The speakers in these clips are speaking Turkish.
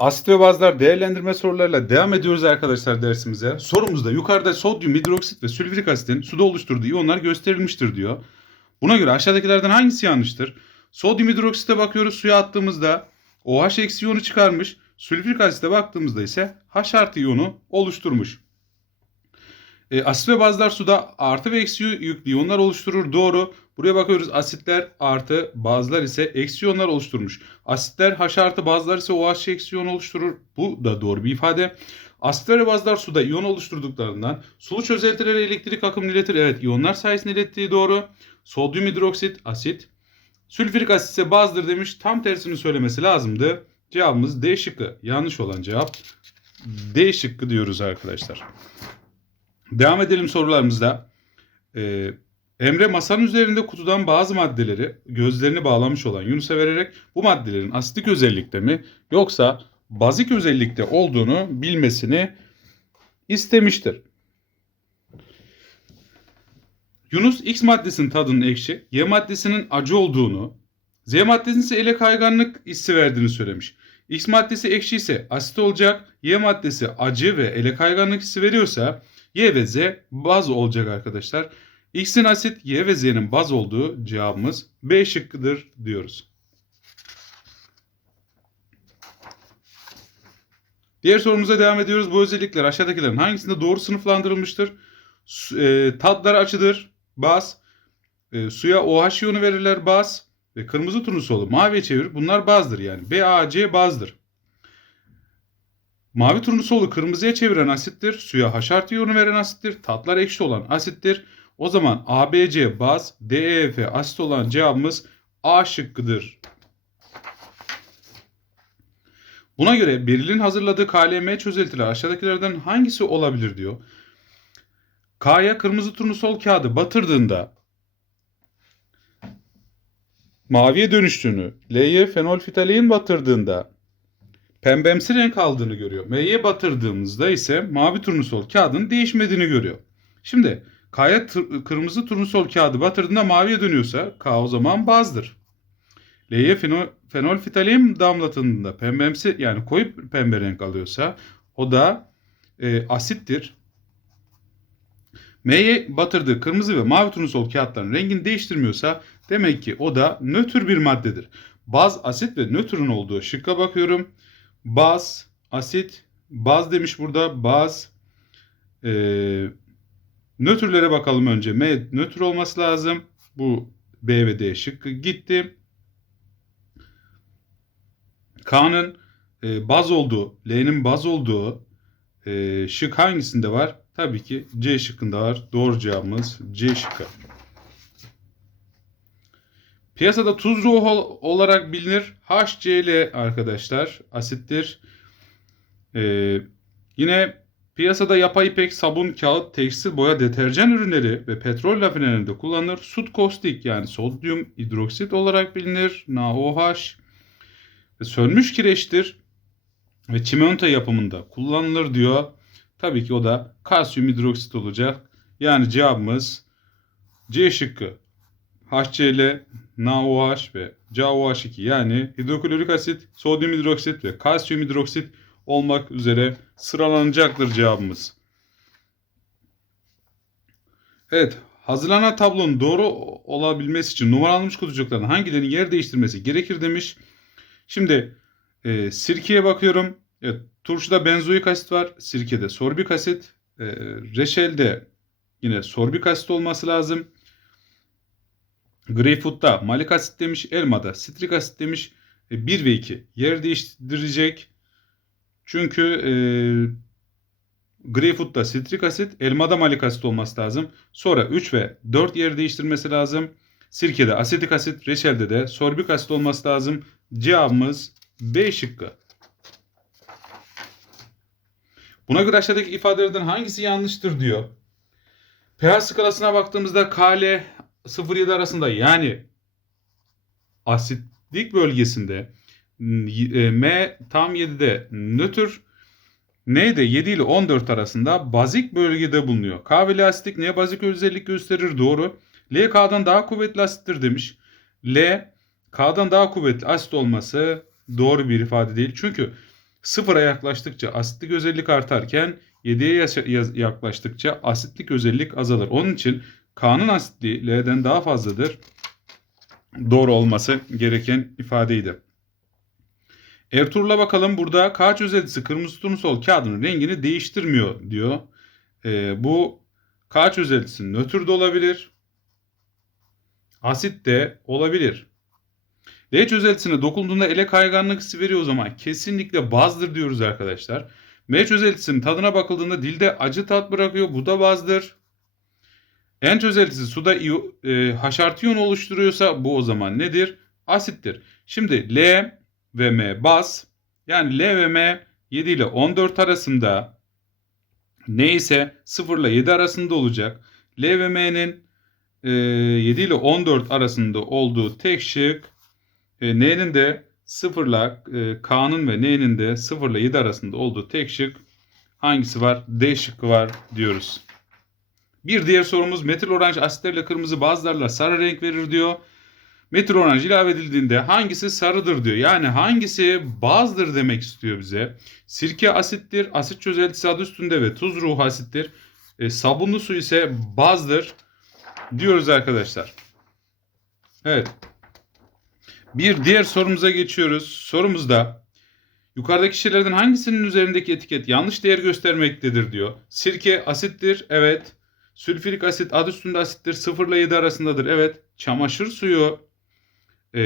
Asit ve bazlar değerlendirme sorularıyla devam ediyoruz arkadaşlar dersimize. Sorumuzda yukarıda sodyum hidroksit ve sülfürik asitin suda oluşturduğu iyonlar gösterilmiştir diyor. Buna göre aşağıdakilerden hangisi yanlıştır? Sodyum hidroksite bakıyoruz suya attığımızda OH eksi iyonu çıkarmış. Sülfürik asite baktığımızda ise H artı iyonu oluşturmuş. E, asit ve bazlar suda artı ve eksi yüklü iyonlar oluşturur. Doğru. Buraya bakıyoruz asitler artı bazlar ise eksi iyonlar oluşturmuş. Asitler H artı bazlar ise OH eksi iyon oluşturur. Bu da doğru bir ifade. Asitler ve bazlar suda iyon oluşturduklarından sulu çözeltilere elektrik akımını iletir. Evet iyonlar sayesinde ilettiği doğru. Sodyum hidroksit asit. Sülfürik asit ise bazdır demiş. Tam tersini söylemesi lazımdı. Cevabımız D şıkkı. Yanlış olan cevap D şıkkı diyoruz arkadaşlar. Devam edelim sorularımızda. Ee, Emre masanın üzerinde kutudan bazı maddeleri gözlerini bağlamış olan Yunus'a vererek bu maddelerin asitik özellikte mi yoksa bazik özellikte olduğunu bilmesini istemiştir. Yunus X maddesinin tadının ekşi, Y maddesinin acı olduğunu, Z maddesinin ise ele kayganlık hissi verdiğini söylemiş. X maddesi ekşi ise asit olacak, Y maddesi acı ve ele kayganlık hissi veriyorsa Y ve Z baz olacak arkadaşlar. X'in asit, Y ve Z'nin baz olduğu cevabımız B şıkkıdır diyoruz. Diğer sorumuza devam ediyoruz. Bu özellikler aşağıdakilerin hangisinde doğru sınıflandırılmıştır? E, tatlar açıdır, baz. E, suya OH iyonu verirler, baz. Ve kırmızı turnusolu maviye çevirir. Bunlar bazdır yani. BAC bazdır. Mavi turnusolu kırmızıya çeviren asittir. Suya H artı iyonu veren asittir. Tatlar ekşi olan asittir. O zaman ABC baz, DEF asit olan cevabımız A şıkkıdır. Buna göre Beril'in hazırladığı KLM çözeltiler aşağıdakilerden hangisi olabilir diyor. K'ya kırmızı turnusol kağıdı batırdığında maviye dönüştüğünü, L'ye fenolfitalein batırdığında pembemsi renk aldığını görüyor. M'ye batırdığımızda ise mavi turnusol kağıdın değişmediğini görüyor. Şimdi K'ya kırmızı turnusol kağıdı batırdığında maviye dönüyorsa K o zaman bazdır. L'ye fenol, fenolfitalein damlatıldığında pembemsi yani koyu pembe renk alıyorsa o da e, asittir. M'ye batırdığı kırmızı ve mavi turnusol kağıtların rengini değiştirmiyorsa demek ki o da nötr bir maddedir. Baz, asit ve nötrün olduğu şıkka bakıyorum. Baz, asit, baz demiş burada. Baz, e, nötrlere bakalım önce. M nötr olması lazım. Bu B ve D şıkkı gitti. K'nın e, baz olduğu, L'nin baz olduğu e, şık hangisinde var? Tabii ki C şıkkında var. Doğru cevabımız C şıkkı. Piyasada tuz ruhu olarak bilinir. HCl arkadaşlar asittir. Ee, yine piyasada yapay ipek, sabun, kağıt, tekstil, boya, deterjan ürünleri ve petrol rafinelerinde kullanılır. Sut kostik yani sodyum hidroksit olarak bilinir. NaOH ve sönmüş kireçtir ve çimento yapımında kullanılır diyor. Tabii ki o da kalsiyum hidroksit olacak. Yani cevabımız C şıkkı. HCl, NaOH ve CaOH2 yani hidroklorik asit, sodyum hidroksit ve kalsiyum hidroksit olmak üzere sıralanacaktır cevabımız. Evet, hazırlanan tablonun doğru olabilmesi için numaralanmış kutucukların hangilerinin yer değiştirmesi gerekir demiş. Şimdi e, sirkeye bakıyorum. Evet, turşuda benzoik asit var. Sirkede sorbik asit. E, reçelde yine sorbik asit olması lazım. Greyfurt'ta malik asit demiş. Elmada sitrik asit demiş. 1 ve 2 yer değiştirecek. Çünkü e, Greyfurt'ta sitrik asit, elmada malik asit olması lazım. Sonra 3 ve 4 yer değiştirmesi lazım. Sirkede asetik asit, reçelde de sorbik asit olması lazım. Cevabımız B şıkkı. Buna göre aşağıdaki ifadelerden hangisi yanlıştır diyor. pH skalasına baktığımızda KL 0-7 arasında yani asitlik bölgesinde M tam 7'de nötr N de 7 ile 14 arasında bazik bölgede bulunuyor. K ve L asitlik neye bazik özellik gösterir? Doğru. L K'dan daha kuvvetli asittir demiş. L K'dan daha kuvvetli asit olması doğru bir ifade değil. Çünkü Sıfıra yaklaştıkça asitlik özellik artarken 7'ye yaşa- yaz- yaklaştıkça asitlik özellik azalır. Onun için K'nın asitliği L'den daha fazladır. Doğru olması gereken ifadeydi. Ertuğrul'a bakalım. Burada K çözeltisi kırmızı turnusol kağıdının rengini değiştirmiyor diyor. Ee, bu K çözeltisi nötr de olabilir. Asit de olabilir. L çözeltisine dokunduğunda ele kayganlık hissi veriyor o zaman kesinlikle bazdır diyoruz arkadaşlar. M çözeltisinin tadına bakıldığında dilde acı tat bırakıyor. Bu da bazdır. N çözeltisi suda e, haşartı iyonu oluşturuyorsa bu o zaman nedir? Asittir. Şimdi L ve M baz. Yani L ve M 7 ile 14 arasında ne ise 0 ile 7 arasında olacak. L ve M'nin e, 7 ile 14 arasında olduğu tek şık e, N'nin de 0 ile e, K'nın ve N'nin de 0 ile 7 arasında olduğu tek şık hangisi var? D şıkkı var diyoruz. Bir diğer sorumuz metil oranj asitlerle kırmızı bazılarla sarı renk verir diyor. Metil oranj ilave edildiğinde hangisi sarıdır diyor. Yani hangisi bazdır demek istiyor bize. Sirke asittir, asit çözeltisi adı üstünde ve tuz ruhu asittir. E, sabunlu su ise bazdır diyoruz arkadaşlar. Evet. Bir diğer sorumuza geçiyoruz. Sorumuzda yukarıdaki şeylerden hangisinin üzerindeki etiket yanlış değer göstermektedir diyor. Sirke asittir. Evet. Sülfürik asit adı üstünde asittir. 0 ile 7 arasındadır. Evet. Çamaşır suyu e,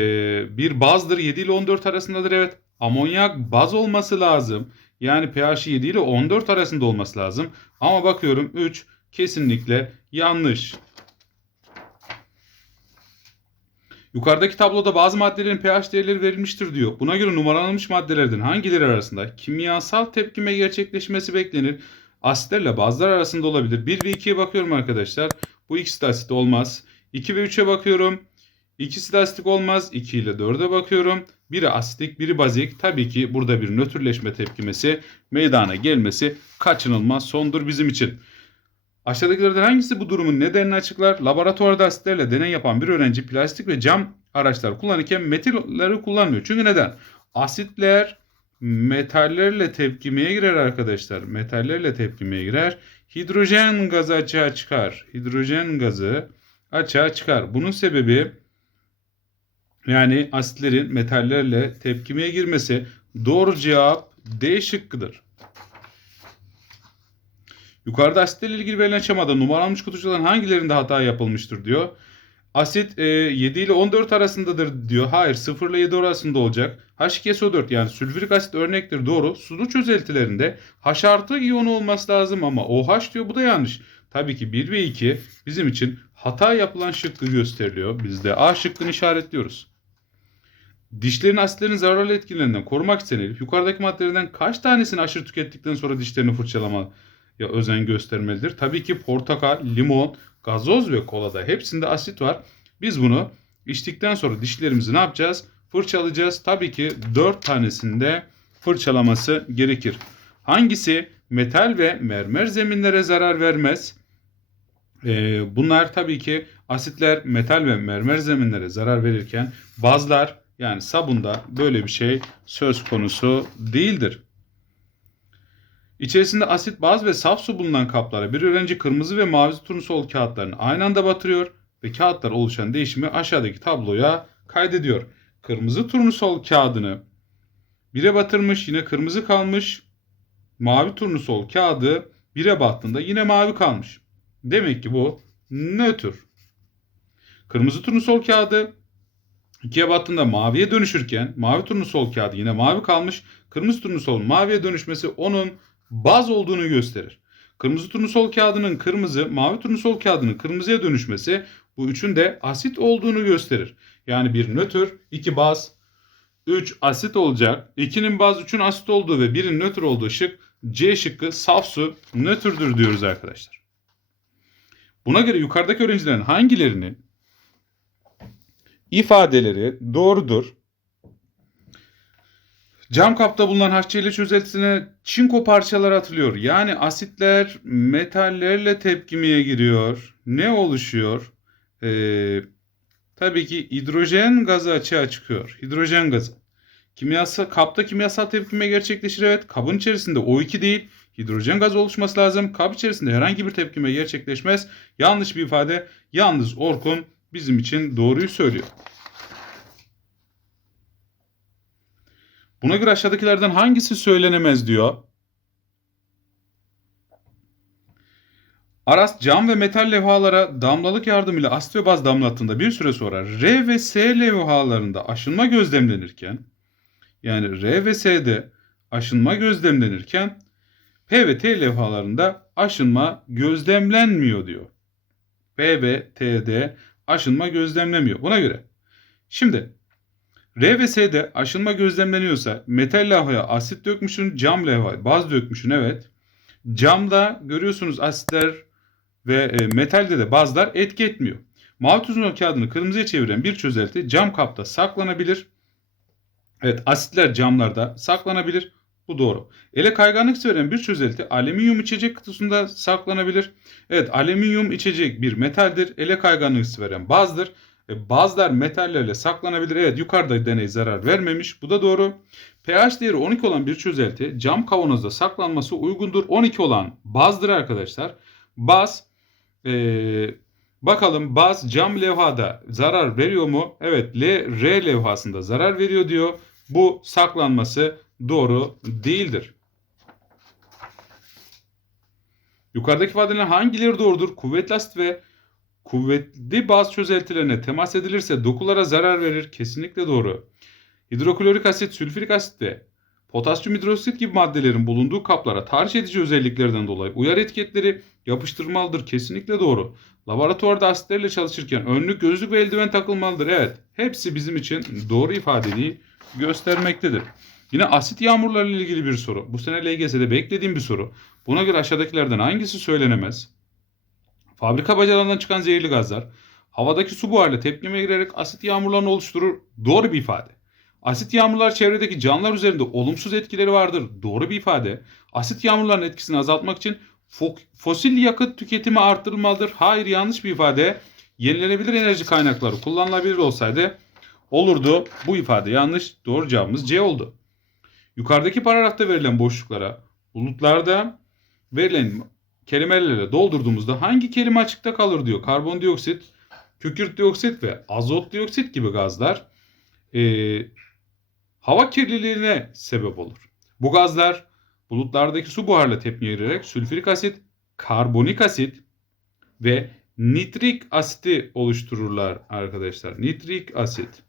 bir bazdır. 7 ile 14 arasındadır. Evet. Amonyak baz olması lazım. Yani pH 7 ile 14 arasında olması lazım. Ama bakıyorum 3 kesinlikle yanlış. Yukarıdaki tabloda bazı maddelerin pH değerleri verilmiştir diyor. Buna göre numaralanmış maddelerden hangileri arasında kimyasal tepkime gerçekleşmesi beklenir? Asitlerle bazılar arasında olabilir. 1 ve 2'ye bakıyorum arkadaşlar. Bu ikisi de asit olmaz. 2 ve 3'e bakıyorum. İkisi de asitik olmaz. 2 ile 4'e bakıyorum. Biri asitik, biri bazik. Tabii ki burada bir nötrleşme tepkimesi meydana gelmesi kaçınılmaz sondur bizim için. Aşağıdakilerden hangisi bu durumun nedenini açıklar? Laboratuvarda asitlerle deney yapan bir öğrenci plastik ve cam araçlar kullanırken metalleri kullanmıyor. Çünkü neden? Asitler metallerle tepkimeye girer arkadaşlar. Metallerle tepkimeye girer. Hidrojen gazı açığa çıkar. Hidrojen gazı açığa çıkar. Bunun sebebi yani asitlerin metallerle tepkimeye girmesi. Doğru cevap D şıkkıdır. Yukarıda asitlerle ilgili verilen şemada numaralanmış kutucuların hangilerinde hata yapılmıştır diyor. Asit e, 7 ile 14 arasındadır diyor. Hayır 0 ile 7 arasında olacak. H2SO4 yani sülfürik asit örnektir doğru. Sulu çözeltilerinde H artı iyonu olması lazım ama OH diyor bu da yanlış. Tabii ki 1 ve 2 bizim için hata yapılan şıkkı gösteriliyor. Biz de A şıkkını işaretliyoruz. Dişlerin asitlerin zararlı etkilerinden korumak istenilip yukarıdaki maddelerden kaç tanesini aşırı tükettikten sonra dişlerini fırçalama ya özen göstermelidir. Tabii ki portakal, limon, gazoz ve kolada hepsinde asit var. Biz bunu içtikten sonra dişlerimizi ne yapacağız? Fırçalayacağız. Tabii ki 4 tanesinde fırçalaması gerekir. Hangisi metal ve mermer zeminlere zarar vermez? Ee, bunlar tabii ki asitler metal ve mermer zeminlere zarar verirken bazlar yani sabunda böyle bir şey söz konusu değildir. İçerisinde asit, baz ve saf su bulunan kaplara bir öğrenci kırmızı ve mavi turnusol kağıtlarını aynı anda batırıyor ve kağıtlar oluşan değişimi aşağıdaki tabloya kaydediyor. Kırmızı turnusol kağıdını bire batırmış yine kırmızı kalmış. Mavi turnusol kağıdı bire battığında yine mavi kalmış. Demek ki bu nötr. Kırmızı turnusol kağıdı ikiye battığında maviye dönüşürken mavi turnusol kağıdı yine mavi kalmış. Kırmızı turnusol maviye dönüşmesi onun baz olduğunu gösterir. Kırmızı turnusol kağıdının kırmızı, mavi turnusol kağıdının kırmızıya dönüşmesi bu üçün de asit olduğunu gösterir. Yani bir nötr, iki baz, 3 asit olacak. 2'nin baz 3'ün asit olduğu ve 1'in nötr olduğu şık C şıkkı saf su nötrdür diyoruz arkadaşlar. Buna göre yukarıdaki öğrencilerin hangilerinin ifadeleri doğrudur? Cam kapta bulunan HCl çözeltisine çinko parçaları atılıyor. Yani asitler metallerle tepkimeye giriyor. Ne oluşuyor? Ee, tabii ki hidrojen gazı açığa çıkıyor. Hidrojen gazı. Kimyasal, kapta kimyasal tepkime gerçekleşir evet. Kabın içerisinde O2 değil hidrojen gazı oluşması lazım. Kap içerisinde herhangi bir tepkime gerçekleşmez. Yanlış bir ifade. Yalnız Orkun bizim için doğruyu söylüyor. Buna göre aşağıdakilerden hangisi söylenemez diyor. Aras cam ve metal levhalara damlalık yardımıyla asit ve damlattığında bir süre sonra R ve S levhalarında aşınma gözlemlenirken yani R ve S'de aşınma gözlemlenirken P ve T levhalarında aşınma gözlemlenmiyor diyor. P ve T'de aşınma gözlemlemiyor. Buna göre şimdi R ve S'de aşınma gözlemleniyorsa metal levhaya asit dökmüşsün, cam levhaya baz dökmüşsün evet. Camda görüyorsunuz asitler ve e, metalde de bazlar etki etmiyor. Mavi tuzun kağıdını kırmızıya çeviren bir çözelti cam kapta saklanabilir. Evet asitler camlarda saklanabilir. Bu doğru. Ele kayganlık veren bir çözelti alüminyum içecek kutusunda saklanabilir. Evet alüminyum içecek bir metaldir. Ele kayganlık veren bazdır. E, bazılar metallerle saklanabilir. Evet yukarıda deney zarar vermemiş. Bu da doğru. pH değeri 12 olan bir çözelti cam kavanozda saklanması uygundur. 12 olan bazdır arkadaşlar. Baz ee, bakalım baz cam levhada zarar veriyor mu? Evet L, R levhasında zarar veriyor diyor. Bu saklanması doğru değildir. Yukarıdaki ifadelerin hangileri doğrudur? Kuvvetli asit ve kuvvetli baz çözeltilerine temas edilirse dokulara zarar verir. Kesinlikle doğru. Hidroklorik asit, sülfürik asit ve potasyum hidroksit gibi maddelerin bulunduğu kaplara tahriş edici özelliklerden dolayı uyarı etiketleri yapıştırmalıdır. Kesinlikle doğru. Laboratuvarda asitlerle çalışırken önlük, gözlük ve eldiven takılmalıdır. Evet, hepsi bizim için doğru ifadeliği göstermektedir. Yine asit yağmurlarla ilgili bir soru. Bu sene LGS'de beklediğim bir soru. Buna göre aşağıdakilerden hangisi söylenemez? Fabrika bacalarından çıkan zehirli gazlar havadaki su buharıyla tepkime girerek asit yağmurlarını oluşturur. Doğru bir ifade. Asit yağmurlar çevredeki canlılar üzerinde olumsuz etkileri vardır. Doğru bir ifade. Asit yağmurların etkisini azaltmak için fosil yakıt tüketimi arttırılmalıdır. Hayır yanlış bir ifade. Yenilenebilir enerji kaynakları kullanılabilir olsaydı olurdu. Bu ifade yanlış. Doğru cevabımız C oldu. Yukarıdaki paragrafta verilen boşluklara bulutlarda verilen kelimelerle doldurduğumuzda hangi kelime açıkta kalır diyor. Karbondioksit, kükürt dioksit ve azot dioksit gibi gazlar e, hava kirliliğine sebep olur. Bu gazlar bulutlardaki su buharla tepkime girerek sülfürik asit, karbonik asit ve nitrik asiti oluştururlar arkadaşlar. Nitrik asit.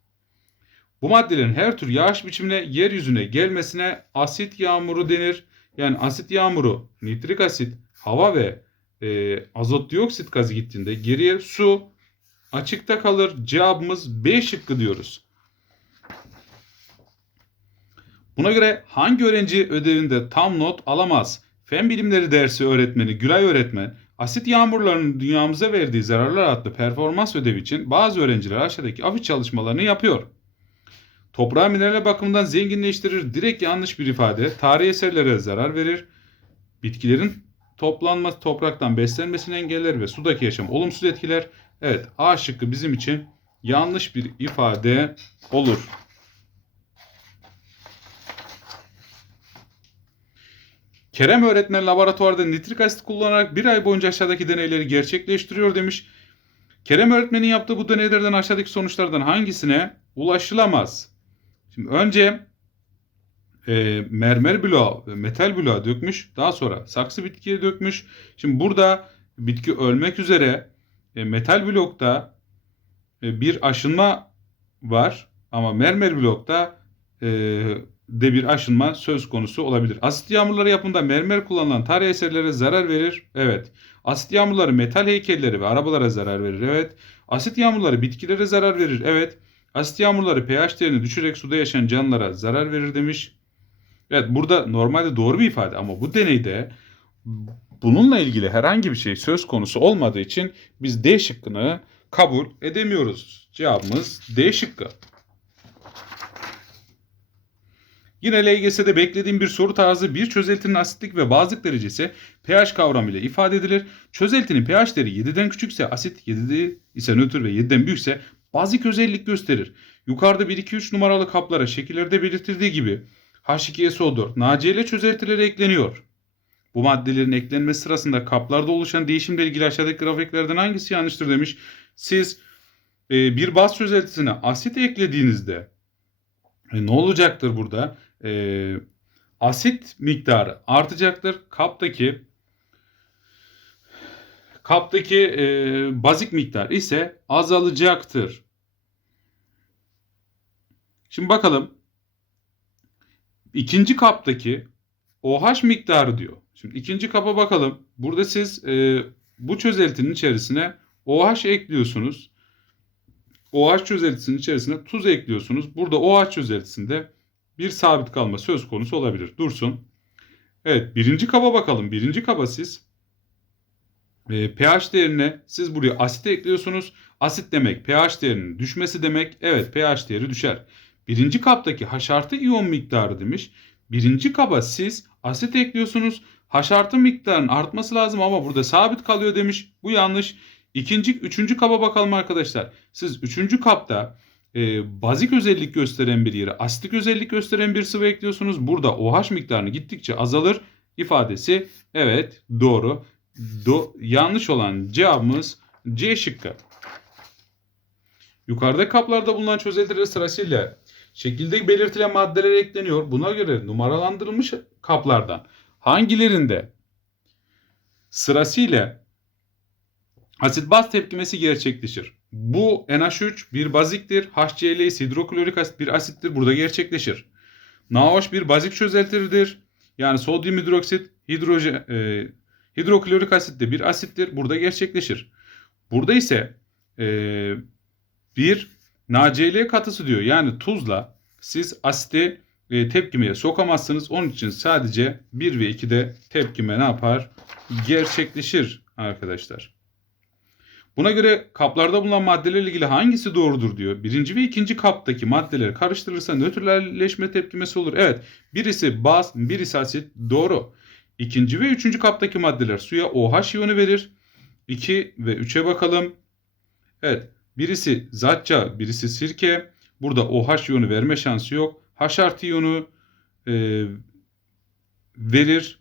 Bu maddelerin her tür yağış biçimine yeryüzüne gelmesine asit yağmuru denir. Yani asit yağmuru, nitrik asit, hava ve e, azot dioksit gazı gittiğinde geriye su açıkta kalır. Cevabımız B şıkkı diyoruz. Buna göre hangi öğrenci ödevinde tam not alamaz? Fen bilimleri dersi öğretmeni Gülay öğretmen asit yağmurlarının dünyamıza verdiği zararlar adlı performans ödevi için bazı öğrenciler aşağıdaki afiş çalışmalarını yapıyor. Toprağı mineral bakımından zenginleştirir. Direkt yanlış bir ifade. Tarihi eserlere zarar verir. Bitkilerin toplanması, topraktan beslenmesini engeller ve sudaki yaşam olumsuz etkiler. Evet A şıkkı bizim için yanlış bir ifade olur. Kerem öğretmen laboratuvarda nitrik asit kullanarak bir ay boyunca aşağıdaki deneyleri gerçekleştiriyor demiş. Kerem öğretmenin yaptığı bu deneylerden aşağıdaki sonuçlardan hangisine ulaşılamaz? Şimdi önce e, mermer bloğu, metal bloğu dökmüş. Daha sonra saksı bitkiye dökmüş. Şimdi burada bitki ölmek üzere e, metal blokta e, bir aşınma var. Ama mermer blokta e, de bir aşınma söz konusu olabilir. Asit yağmurları yapımında mermer kullanılan tarih eserlere zarar verir. Evet. Asit yağmurları metal heykelleri ve arabalara zarar verir. Evet. Asit yağmurları bitkilere zarar verir. Evet. Asit yağmurları pH değerini düşürerek suda yaşayan canlılara zarar verir demiş. Evet burada normalde doğru bir ifade ama bu deneyde bununla ilgili herhangi bir şey söz konusu olmadığı için biz D şıkkını kabul edemiyoruz. Cevabımız D şıkkı. Yine LGS'de beklediğim bir soru tarzı bir çözeltinin asitlik ve bazlık derecesi pH kavramı ile ifade edilir. Çözeltinin pH değeri 7'den küçükse asit, 7 ise nötr ve 7'den büyükse bazik özellik gösterir. Yukarıda 1-2-3 numaralı kaplara şekillerde belirtildiği gibi H2SO4 NaCl çözeltileri ekleniyor. Bu maddelerin eklenmesi sırasında kaplarda oluşan değişimle ilgili aşağıdaki grafiklerden hangisi yanlıştır demiş. Siz e, bir baz çözeltisine asit eklediğinizde e, ne olacaktır burada? E, asit miktarı artacaktır. Kaptaki kaptaki e, bazik miktar ise azalacaktır. Şimdi bakalım. İkinci kaptaki OH miktarı diyor. Şimdi ikinci kapa bakalım. Burada siz e, bu çözeltinin içerisine OH ekliyorsunuz. OH çözeltisinin içerisine tuz ekliyorsunuz. Burada OH çözeltisinde bir sabit kalma söz konusu olabilir. Dursun. Evet birinci kaba bakalım. Birinci kaba siz e, pH değerine siz buraya asit ekliyorsunuz. Asit demek pH değerinin düşmesi demek. Evet pH değeri düşer. Birinci kaptaki H artı iyon miktarı demiş. Birinci kaba siz asit ekliyorsunuz. H artı miktarının artması lazım ama burada sabit kalıyor demiş. Bu yanlış. İkinci, üçüncü kaba bakalım arkadaşlar. Siz üçüncü kapta e, bazik özellik gösteren bir yere asitik özellik gösteren bir sıvı ekliyorsunuz. Burada OH miktarını gittikçe azalır ifadesi evet doğru. Do yanlış olan cevabımız C şıkkı. Yukarıda kaplarda bulunan çözeltiler sırasıyla şekilde belirtilen maddeler ekleniyor. Buna göre numaralandırılmış kaplardan hangilerinde sırasıyla asit baz tepkimesi gerçekleşir? Bu NH3 bir baziktir. HCl hidroklorik asit bir asittir. Burada gerçekleşir. NaOH bir bazik çözeltidir. Yani sodyum hidroksit hidrojen, e, hidroklorik asit de bir asittir. Burada gerçekleşir. Burada ise e, bir NaCl katısı diyor. Yani tuzla siz asiti e, tepkimeye sokamazsınız. Onun için sadece 1 ve 2'de tepkime ne yapar? Gerçekleşir arkadaşlar. Buna göre kaplarda bulunan maddelerle ilgili hangisi doğrudur diyor. Birinci ve ikinci kaptaki maddeleri karıştırırsa nötrleşme tepkimesi olur. Evet birisi baz birisi asit doğru. İkinci ve üçüncü kaptaki maddeler suya OH iyonu verir. 2 ve 3'e bakalım. Evet birisi zatça birisi sirke. Burada OH iyonu verme şansı yok. H artı iyonu e, verir.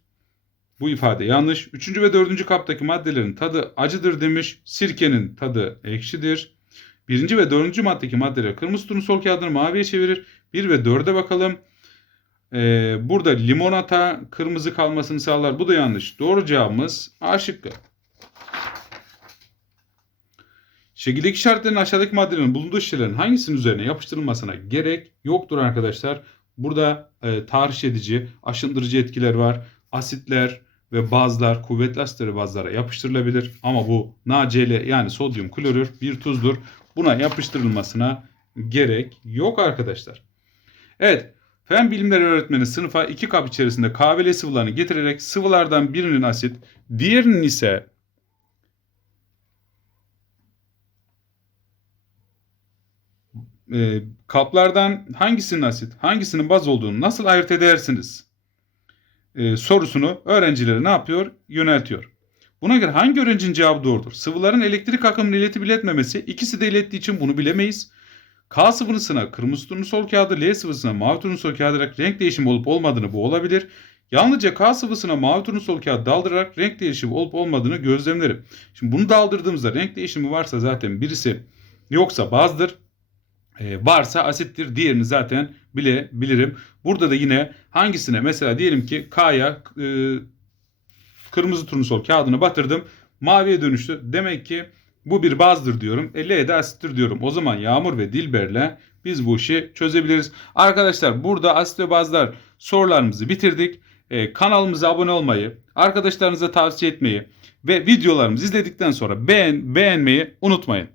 Bu ifade yanlış. Üçüncü ve dördüncü kaptaki maddelerin tadı acıdır demiş. Sirkenin tadı ekşidir. Birinci ve dördüncü maddeki maddeler kırmızı turnusol kağıdını maviye çevirir. Bir ve dörde bakalım. Ee, burada limonata kırmızı kalmasını sağlar. Bu da yanlış. Doğru cevabımız A şıkkı. Şekildeki işaretlerin aşağıdaki maddelerin bulunduğu şişelerin hangisinin üzerine yapıştırılmasına gerek yoktur arkadaşlar. Burada e, tahriş edici, aşındırıcı etkiler var. Asitler ve bazlar, kuvvetli asitleri bazlara yapıştırılabilir. Ama bu NaCl yani sodyum klorür bir tuzdur. Buna yapıştırılmasına gerek yok arkadaşlar. Evet, fen bilimleri öğretmeni sınıfa iki kap içerisinde kahveli sıvılarını getirerek sıvılardan birinin asit, diğerinin ise e, kaplardan hangisinin asit, hangisinin baz olduğunu nasıl ayırt edersiniz? E, sorusunu öğrencilere ne yapıyor? Yöneltiyor. Buna göre hangi öğrencinin cevabı doğrudur? Sıvıların elektrik akımını iletip iletmemesi ikisi de ilettiği için bunu bilemeyiz. K sıvısına kırmızı turnusol kağıdı, L sıvısına mavi turnusol kağıdı renk değişimi olup olmadığını bu olabilir. Yalnızca K sıvısına mavi turnusol kağıt daldırarak renk değişimi olup olmadığını gözlemlerim. Şimdi bunu daldırdığımızda renk değişimi varsa zaten birisi yoksa bazdır. Ee, varsa asittir. Diğerini zaten bilebilirim. Burada da yine hangisine mesela diyelim ki K'ya e, kırmızı turnusol kağıdını batırdım. Maviye dönüştü. Demek ki bu bir bazdır diyorum. E, L de asittir diyorum. O zaman Yağmur ve Dilber'le biz bu işi çözebiliriz. Arkadaşlar burada asit ve bazlar sorularımızı bitirdik. E, kanalımıza abone olmayı, arkadaşlarınıza tavsiye etmeyi ve videolarımızı izledikten sonra beğen, beğenmeyi unutmayın.